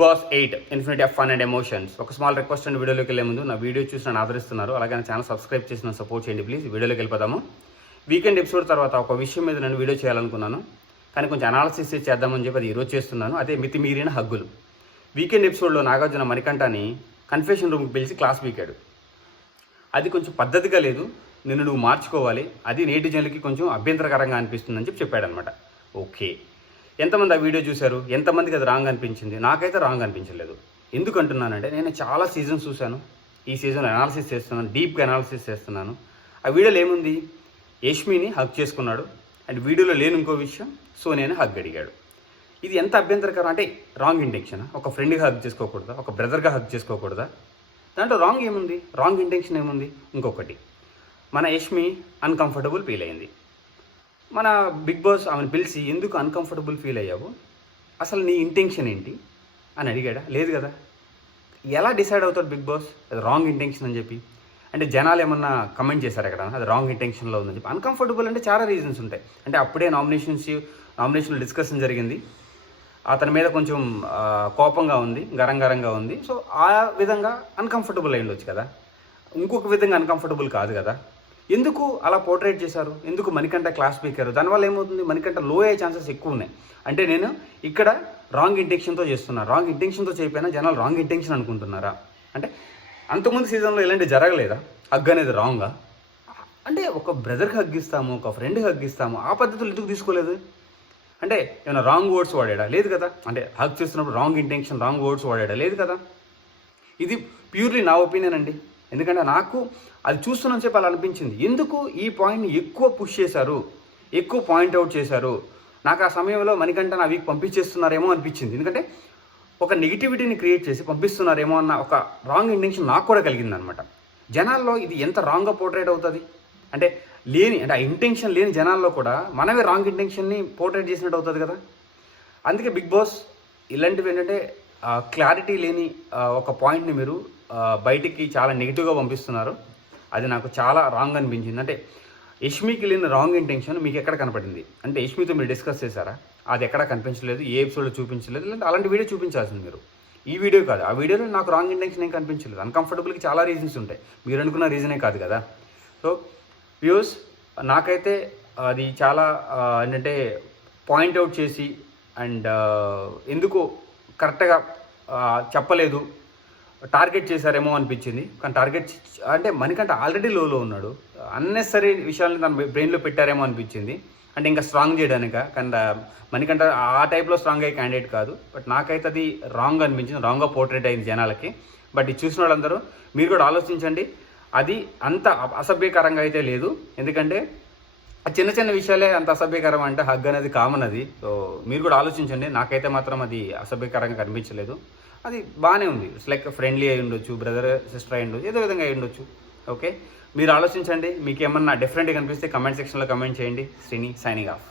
Boss 8 infinity of fun and emotions. ఒక small request and వీడియోలోకి వెళ్ళే ముందు నా వీడియో చూసి నన్ను ఆదరిస్తున్నారు, అలాగే నా ఛానల్ సబ్స్క్రైబ్ చేసి నన్ను సపోర్ట్ చేయండి ప్లీజ్. వీడియోలోకి వెళ్ళిపోదాము. వీకెండ్ ఎపిసోడ్ తర్వాత ఒక విషయం మీద నేను వీడియో చేయాలనుకున్నాను, కానీ కొంచెం అనాలిసిస్ చేద్దామని చెప్పి అది ఈరోజు చేస్తున్నాను. అదే మితిమీరిన హగ్గులు. వీకెండ్ ఎపిసోడ్లో నాగార్జున మణికంఠని కన్ఫెషన్ రూమ్కి పిలిచి క్లాస్ పీకాడు. అది కొంచెం పద్ధతిగా లేదు, నిన్ను నువ్వు మార్చుకోవాలి, అది నేటి జనులకి కొంచెం అభ్యంతరకరంగా అనిపిస్తుందని చెప్పి చెప్పాడనమాట. ఓకే, ఎంతమంది ఆ వీడియో చూశారు? ఎంతమందికి అది రాంగ్ అనిపించింది? నాకైతే రాంగ్ అనిపించలేదు. ఎందుకు అంటున్నానంటే నేను చాలా సీజన్స్ చూశాను, ఈ సీజన్ అనాలిసిస్ చేస్తున్నాను, డీప్గా అనాలిసిస్ చేస్తున్నాను. ఆ వీడియోలో ఏముంది? యష్మిని హగ్ చేసుకున్నాడు, అండ్ వీడియోలో లేని ఇంకో విషయం సోనియాని హగ్ అడిగాడు. ఇది ఎంత అభ్యంతరకరం అంటే రాంగ్ ఇంటెన్షన్. ఒక ఫ్రెండ్గా హగ్ చేసుకోకూడదా? ఒక బ్రదర్గా హగ్ చేసుకోకూడదా? దాంట్లో రాంగ్ ఏముంది? రాంగ్ ఇంటెన్షన్ ఏముంది? ఇంకొకటి, మన యష్మి అన్కంఫర్టబుల్ ఫీల్ అయింది. మన బిగ్ బాస్ ఆమెను పిలిచి ఎందుకు అన్కంఫర్టబుల్ ఫీల్ అయ్యావు, అసలు నీ ఇంటెన్షన్ ఏంటి అని అడిగాడా? లేదు కదా. ఎలా డిసైడ్ అవుతాడు బిగ్ బాస్ అది రాంగ్ ఇంటెన్షన్ అని చెప్పి? అంటే జనాలు ఏమన్నా కమెంట్ చేశారు అక్కడ అది రాంగ్ ఇంటెన్షన్లో ఉందని చెప్పి? అన్కంఫర్టబుల్ అంటే చాలా రీజన్స్ ఉంటాయి. అంటే అప్పుడే నామినేషన్ డిస్కషన్ జరిగింది, అతని మీద కొంచెం కోపంగా ఉంది, గరంగా ఉంది. సో ఆ విధంగా అన్కంఫర్టబుల్ అయి ఉండొచ్చు కదా, ఇంకొక విధంగా అన్కంఫర్టబుల్ కాదు కదా. ఎందుకు అలా పోర్ట్రేట్ చేశారు? ఎందుకు మణికంఠ క్లాస్ స్పీకర్? దానివల్ల ఏమవుతుంది? మణికంఠ లో అయ్యే ఛాన్సెస్ ఎక్కువ ఉన్నాయి. అంటే నేను ఇక్కడ రాంగ్ ఇంటెన్షన్తో చేస్తున్నా, రాంగ్ ఇంటెన్షన్తో చేయకపోయినా జనాలు రాంగ్ ఇంటెన్షన్ అనుకుంటున్నారా? అంటే అంతకుముందు సీజన్లో ఇలాంటి జరగలేదా? హగ్ అనేది రాంగా? అంటే ఒక బ్రదర్కి హగ్గిస్తాము, ఒక ఫ్రెండ్కి హగ్గిస్తాము, ఆ పద్ధతులు ఎందుకు తీసుకోలేదు? అంటే ఏమైనా రాంగ్ వర్డ్స్ వాడాడా? లేదు కదా. అంటే హగ్ చేస్తున్నప్పుడు రాంగ్ ఇంటెన్షన్, రాంగ్ వర్డ్స్ వాడాడా? లేదు కదా. ఇది ప్యూర్లీ నా ఒపీనియన్ అండి. ఎందుకంటే నాకు అది చూస్తున్న చెప్పి అలా అనిపించింది. ఎందుకు ఈ పాయింట్ని ఎక్కువ పుష్ చేశారు, ఎక్కువ పాయింట్అవుట్ చేశారు? నాకు ఆ సమయంలో మణికంఠ నా వీక్ పంపించేస్తున్నారేమో అనిపించింది. ఎందుకంటే ఒక నెగిటివిటీని క్రియేట్ చేసి పంపిస్తున్నారేమో అన్న ఒక రాంగ్ ఇంటెన్షన్ నాకు కూడా కలిగింది అనమాట. జనాల్లో ఇది ఎంత రాంగ్గా పోర్ట్రేట్ అవుతుంది అంటే ఆ ఇంటెన్షన్ లేని జనాల్లో కూడా మనమే రాంగ్ ఇంటెన్షన్ని పోర్ట్రేట్ చేసినట్టు అవుతుంది కదా. అందుకే బిగ్ బాస్ ఇలాంటివి ఏంటంటే క్లారిటీ లేని ఒక పాయింట్ని మీరు బయటికి చాలా నెగిటివ్గా పంపిస్తున్నారు. అది నాకు చాలా రాంగ్ అనిపించింది. అంటే యష్మికి లేని రాంగ్ ఇంటెన్షన్ మీకు ఎక్కడ కనపడింది? అంటే యష్మితో మీరు డిస్కస్ చేశారా? అది ఎక్కడా కనిపించలేదు, ఏ ఎపిసోడ్లో చూపించలేదు. లేదంటే అలాంటి వీడియో చూపించాల్సింది మీరు. ఈ వీడియో కాదు, ఆ వీడియోలో నాకు రాంగ్ ఇంటెన్షన్ ఏం కనిపించలేదు. అన్కంఫర్టబుల్కి చాలా రీజన్స్ ఉంటాయి, మీరు అనుకున్న రీజనే కాదు కదా. సో వ్యూస్, నాకైతే అది చాలా ఏంటంటే పాయింట్అవుట్ చేసి అండ్ ఎందుకు కరెక్ట్గా చెప్పలేదు, టార్గెట్ చేశారేమో అనిపించింది. కానీ టార్గెట్ అంటే మణికంఠ ఆల్రెడీ లోలో ఉన్నాడు, అన్నెసరీ విషయాలను తన బ్రెయిన్లో పెట్టారేమో అనిపించింది. అంటే ఇంకా స్ట్రాంగ్ చేయడానిక. కానీ మణికంఠ ఆ టైప్లో స్ట్రాంగ్ అయ్యే క్యాండిడేట్ కాదు. బట్ నాకైతే అది రాంగ్ అనిపించింది, రాంగ్గా పోర్ట్రేట్ అయింది జనాలకి. బట్ ఇది చూసిన వాళ్ళందరూ మీరు కూడా ఆలోచించండి, అది అంత అసభ్యకరంగా అయితే లేదు. ఎందుకంటే చిన్న చిన్న విషయాలే అంత అసభ్యకరం అంటే హగ్ అనేది కామన్ అది. సో మీరు కూడా ఆలోచించండి. నాకైతే మాత్రం అది అసభ్యకరంగా కనిపించలేదు, అది బాగానే ఉంది. ఇట్స్ లైక్ ఫ్రెండ్లీ అయి ఉండొచ్చు, బ్రదర్ సిస్టర్ అయి ఉండొచ్చు, ఏదో విధంగా అయి ఉండొచ్చు. ఓకే, మీరు ఆలోచించండి. మీకు ఏమన్నా డిఫరెంట్గా కనిపిస్తే కమెంట్ సెక్షన్లో కమెంట్ చేయండి. Srini signing off.